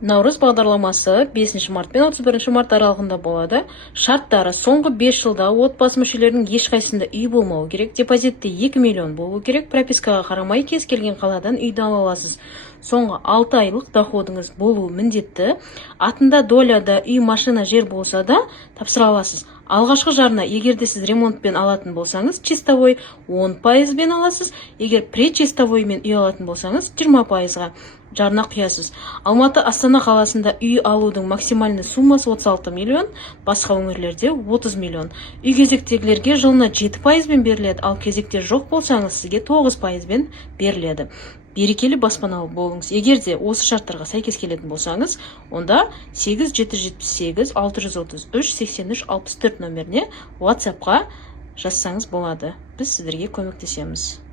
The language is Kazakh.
Наурыз бағдарламасы 5 март пен 31 март аралығында болады. Шарттары: соңғы 5 жылда отбасы мүшелерінің ешқайсында үй болмауы керек, депозитте 2 миллион болу керек, пропискаға қарамай кез келген қаладан үйді ала аласыз. Соңғы 6 айлық доходыңыз болуы міндетті. Атында доляда үй, машина, жер болса да тапсыра аласыз. Алғашқы жарна, егерде сіз ремонтпен алатын болсаңыз, чистовой 10%бен аласыз. Егер предчистовоймен үй алатын болсаңыз, 20%-ға жарна құясыз. Алматы, Астана қаласында үй алудың максимальны суммасы 36 миллион, басқа өңірлерде 30 миллион. Үй кезектегілерге жылына 7%бен беріледі, ал кезекте жоқ болсаңыз, сізге 9%бен беріледі. Берекелі баспаналы болыңыз. Егерде осы шарттарға сәйкес келетін болсаңыз, онда 8778 633 83 64 номеріне WhatsApp-қа жазсаңыз болады. Біз сіздерге көмектесеміз.